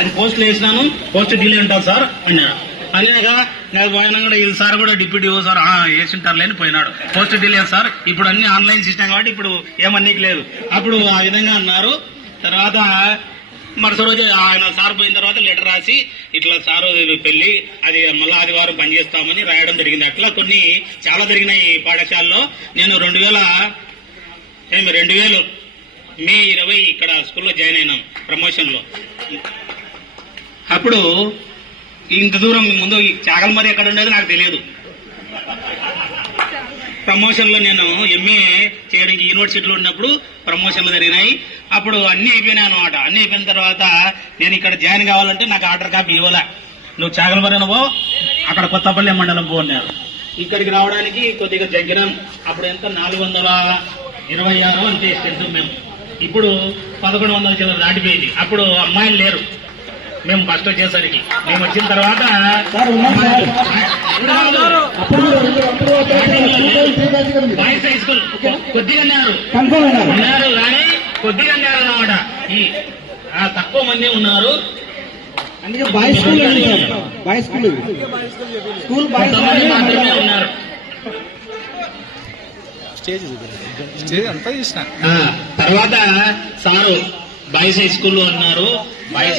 అది పోస్టులు వేసినాను, పోస్ట్ డిలే ఉంటాను సార్ అన్నాడు. అనేక నాకు పోయినా కూడా ఈ సార్ కూడా డిప్యూటీ సార్ వేసింటారులే అని పోయినాడు. పోస్ట్ డిలే సార్, ఇప్పుడు అన్ని ఆన్లైన్ సిస్టమ్ కాబట్టి ఇప్పుడు ఏమన్నీకి లేదు. అప్పుడు ఆ విధంగా అన్నారు. తర్వాత మరుసటి రోజు ఆయన సార్ పోయిన తర్వాత లెటర్ రాసి ఇట్లా సారు పెళ్లి అది మళ్ళీ ఆదివారం పనిచేస్తామని రాయడం జరిగింది. అట్లా కొన్ని చాలా జరిగినాయి ఈ పాఠశాలలో. నేను 2000 మే 20 ఇక్కడ స్కూల్లో జాయిన్ అయినాం ప్రమోషన్ లో. అప్పుడు ఇంత దూరం ముందు చాగల్మరి ఎక్కడ ఉండేది నాకు తెలియదు. ప్రమోషన్ లో నేను ఎంఏ చేయడానికి యూనివర్సిటీలో ఉన్నప్పుడు ప్రమోషన్లు జరిగినాయి. అప్పుడు అన్ని అయిపోయినాయి అనమాట. అన్ని అయిపోయిన తర్వాత నేను ఇక్కడ జాయిన్ కావాలంటే నాకు ఆర్డర్ కాపీ ఇవ్వాల. నువ్వు చాగల్మరి పో, అక్కడ కొత్తపల్లి మండలం పో అన్నారు. ఇక్కడికి రావడానికి కొద్దిగా జగ్గినాం. అప్పుడు ఎంత 426 అంతే తెలుసు మేము. ఇప్పుడు 1100 చిల్లర దాటిపోయింది. అప్పుడు అమ్మాయిలు లేరు మేము ఫస్ట్ వచ్చేసరికి. మేము వచ్చిన తర్వాత బాయ్స్ హై స్కూల్ కొద్దిగా ఉన్నారు కానీ కొద్దిగా అన్నమాట. ఈ తక్కువ మంది ఉన్నారు. అందుకే బాయ్స్ స్కూల్ మాత్రమే ఉన్నారు. అంతా చూసిన తర్వాత సారు బాయ్స్ హై స్కూల్లో ఉన్నారు. బాయ్స్